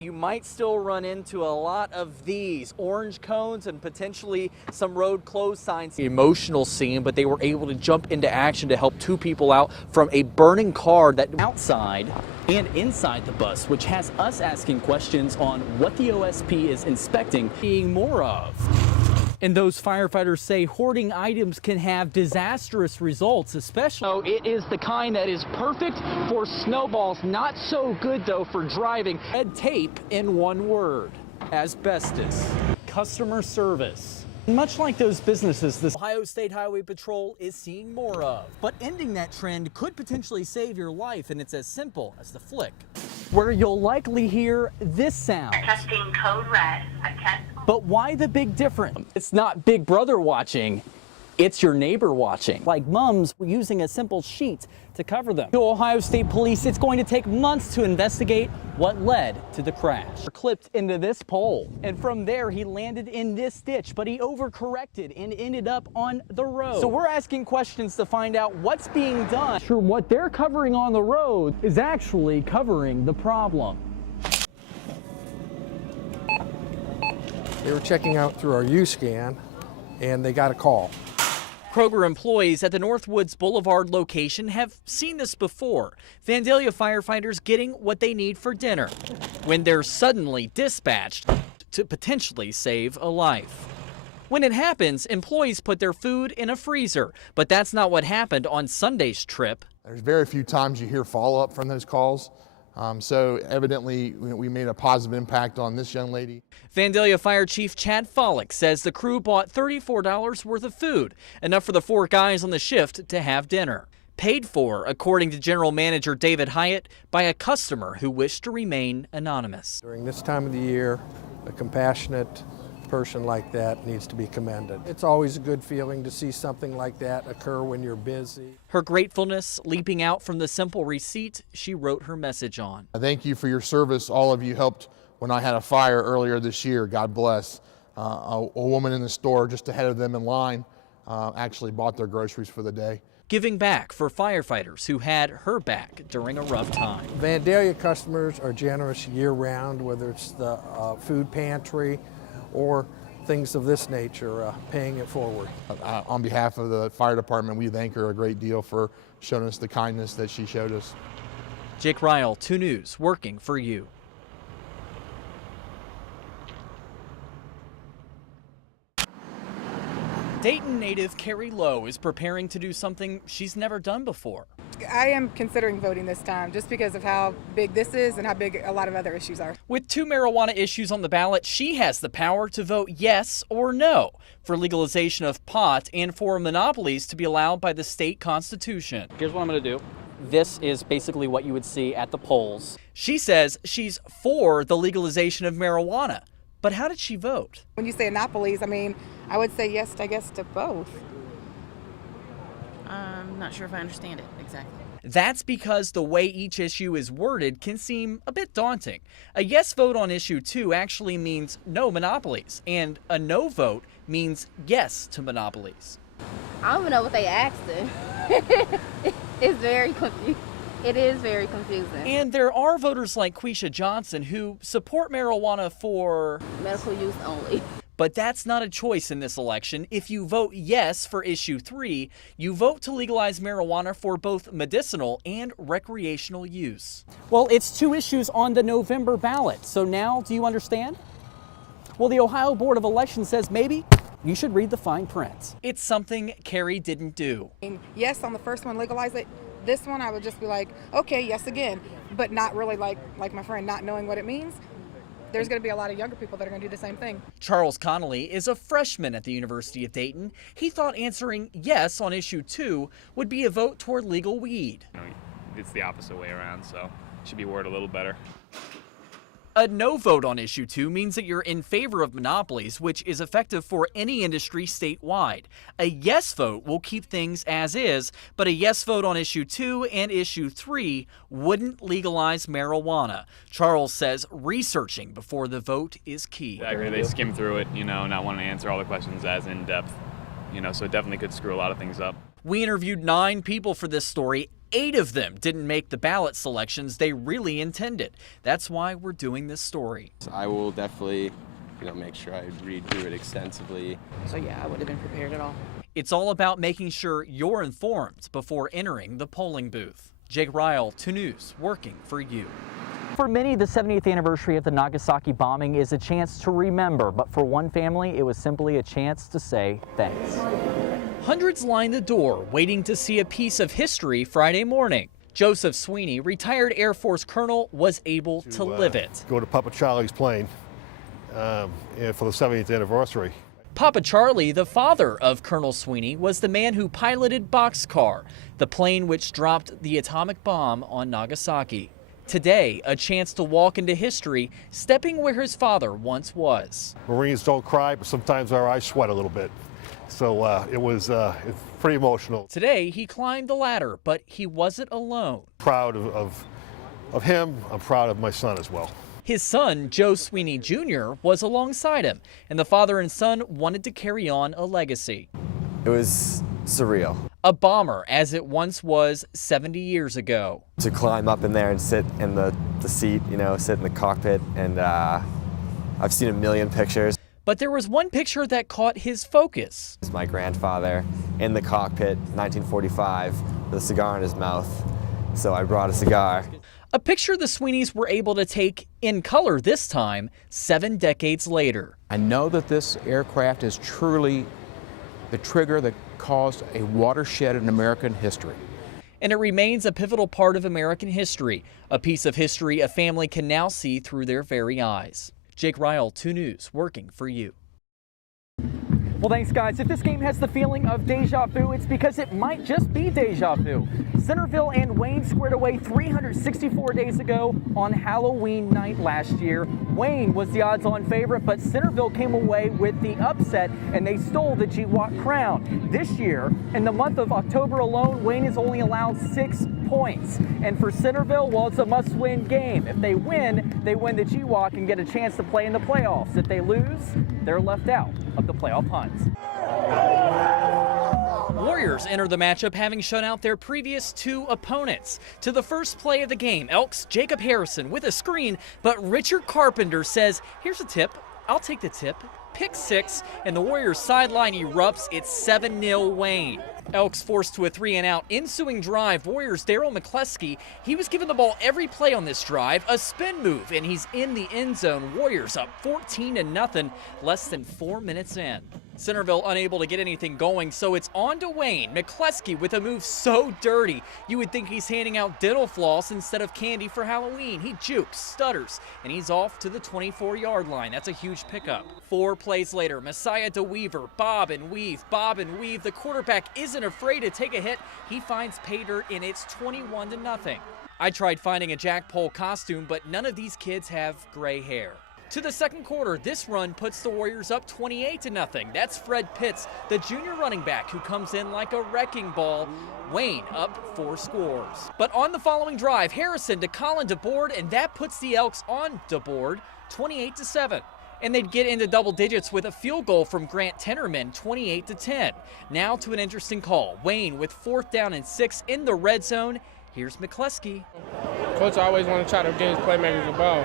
You might still run into a lot of these orange cones and potentially some road closed signs. Emotional scene, but they were able to jump into action to help two people out from a burning car that outside and inside the bus, which has us asking questions on what the OSP is inspecting being more of. And those firefighters say hoarding items can have disastrous results, especially. So it is the kind that is perfect for snowballs, not so good though for driving. Red tape in one word: asbestos. Customer service. Much like those businesses, the Ohio State Highway Patrol is seeing more of. But ending that trend could potentially save your life, and it's as simple as the flick, where you'll likely hear this sound. Testing code red. But why the big difference? It's not Big Brother watching, it's your neighbor watching. Like mums using a simple sheet to cover them. To Ohio State Police, it's going to take months to investigate what led to the crash. Clipped into this pole, and from there he landed in this ditch, but he overcorrected and ended up on the road. So we're asking questions to find out what's being done. Sure, what they're covering on the road is actually covering the problem. They were checking out through our U-scan, and they got a call. Kroger employees at the Northwoods Boulevard location have seen this before. Vandalia firefighters getting what they need for dinner when they're suddenly dispatched to potentially save a life. When it happens, employees put their food in a freezer, but that's not what happened on Sunday's trip. There's very few times you hear follow-up from those calls. So evidently we made a positive impact on this young lady. Vandalia Fire Chief Chad Follick says the crew bought $34 worth of food, enough for the 4 guys on the shift to have dinner. Paid for, according to General Manager David Hyatt, by a customer who wished to remain anonymous. During this time of the year, a compassionate person like that needs to be commended. It's always a good feeling to see something like that occur when you're busy. Her gratefulness leaping out from the simple receipt she wrote her message on. Thank you for your service. All of you helped when I had a fire earlier this year. God bless. A woman in the store just ahead of them in line actually bought their groceries for the day. Giving back for firefighters who had her back during a rough time. Vandalia customers are generous year-round, whether it's the food pantry or things of this nature, paying it forward. On behalf of the fire department, we thank her a great deal for showing us the kindness that she showed us. Jake Ryle, 2 News, working for you. Dayton native Carrie Lowe is preparing to do something she's never done before. I am considering voting this time just because of how big this is and how big a lot of other issues are. With 2 marijuana issues on the ballot, she has the power to vote yes or no for legalization of pot and for monopolies to be allowed by the state constitution. Here's what I'm going to do. This is basically what you would see at the polls. She says she's for the legalization of marijuana. But how did she vote? When you say monopolies, I mean, I would say yes, I guess, to both. I'm not sure if I understand it exactly. That's because the way each issue is worded can seem a bit daunting. A yes vote on issue 2 actually means no monopolies, and a no vote means yes to monopolies. I don't even know what they asked her. It's very confusing. It is very confusing. And there are voters like Quisha Johnson who support marijuana for medical use only. But that's not a choice in this election. If you vote yes for issue 3, you vote to legalize marijuana for both medicinal and recreational use. Well, it's 2 issues on the November ballot. So now, do you understand? Well, the Ohio Board of Elections says maybe you should read the fine print. It's something Carrie didn't do. Yes, on the first one, legalize it. This one, I would just be like, okay, yes again, but not really like my friend, not knowing what it means. There's going to be a lot of younger people that are going to do the same thing. Charles Connolly is a freshman at the University of Dayton. He thought answering yes on issue 2 would be a vote toward legal weed. It's the opposite way around, so it should be worded a little better. A no vote on issue 2 means that you're in favor of monopolies, which is effective for any industry statewide. A yes vote will keep things as is, but a yes vote on issue 2 and issue 3 wouldn't legalize marijuana. Charles says researching before the vote is key. I agree. They skim through it, not wanting to answer all the questions as in depth, so it definitely could screw a lot of things up. We interviewed 9 people for this story. 8 of them didn't make the ballot selections they really intended. That's why we're doing this story. I will definitely, make sure I read through it extensively. So yeah, I would have been prepared at all. It's all about making sure you're informed before entering the polling booth. Jake Ryle, 2 News, working for you. For many, the 70th anniversary of the Nagasaki bombing is a chance to remember, but for one family, it was simply a chance to say thanks. Hundreds lined the door, waiting to see a piece of history Friday morning. Joseph Sweeney, retired Air Force colonel, was able to live it. Go to Papa Charlie's plane for the 70th anniversary. Papa Charlie, the father of Colonel Sweeney, was the man who piloted Boxcar, the plane which dropped the atomic bomb on Nagasaki. Today, a chance to walk into history, stepping where his father once was. Marines don't cry, but sometimes our eyes sweat a little bit. So it's pretty emotional. Today, he climbed the ladder, but he wasn't alone. Proud of him. I'm proud of my son as well. His son, Joe Sweeney Jr., was alongside him, and the father and son wanted to carry on a legacy. It was surreal. A bomber, as it once was 70 years ago. To climb up in there and sit in the seat, sit in the cockpit, and I've seen a million pictures. But there was one picture that caught his focus. It's my grandfather in the cockpit, 1945, with a cigar in his mouth, so I brought a cigar. A picture the Sweeneys were able to take in color this time, 7 decades later. I know that this aircraft is truly the trigger that caused a watershed in American history. And it remains a pivotal part of American history, a piece of history a family can now see through their very eyes. Jake Ryle, 2 News, working for you. Well, thanks, guys. If this game has the feeling of deja vu, it's because it might just be deja vu. Centerville and Wayne squared away 364 days ago on Halloween night last year. Wayne was the odds-on favorite, but Centerville came away with the upset, and they stole the GWAC crown. This year, in the month of October alone, Wayne has only allowed 6 points. And for Centerville, well, it's a must-win game. If they win the GWAC and get a chance to play in the playoffs. If they lose, they're left out of the playoff hunt. Warriors enter the matchup having shut out their previous 2 opponents. To the first play of the game, Elks' Jacob Harrison with a screen, but Richard Carpenter says, here's a tip, I'll take the tip. Pick 6, and the Warriors sideline erupts. It's 7-0 Wayne. Elks forced to a 3-and-out ensuing drive. Warriors' Daryl McCleskey, he was given the ball every play on this drive, a spin move, and he's in the end zone. Warriors up 14-0, less than 4 minutes in. Centerville unable to get anything going, so it's on to Wayne. McCleskey with a move so dirty, you would think he's handing out dental floss instead of candy for Halloween. He jukes, stutters, and he's off to the 24-yard line. That's a huge pickup. 4 plays later, Messiah DeWeaver, bob and weave. The quarterback isn't afraid to take a hit. He finds pay dirt, and it's 21-0. I tried finding a Jack Pole costume, but none of these kids have gray hair. To the second quarter, this run puts the Warriors up 28-0. That's Fred Pitts, the junior running back, who comes in like a wrecking ball. Wayne up 4 scores. But on the following drive, Harrison to Colin DeBoard, and that puts the Elks on DeBoard, 28-7. And they'd get into double digits with a field goal from Grant Tennerman, 28-10. Now to an interesting call. Wayne with 4th down and 6 in the red zone. Here's McCleskey. Coach always want to try to get his playmakers the ball.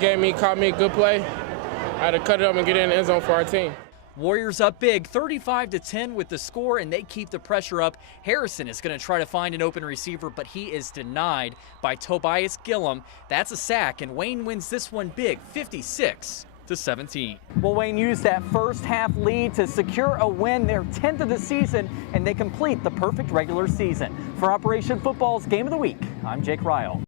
He caught me a good play. I had to cut it up and get in the end zone for our team. Warriors up big, 35-10 with the score, and they keep the pressure up. Harrison is going to try to find an open receiver, but he is denied by Tobias Gillum. That's a sack, and Wayne wins this one big, 56-17. Well, Wayne used that first half lead to secure a win, their 10th of the season, and they complete the perfect regular season. For Operation Football's Game of the Week, I'm Jake Ryle.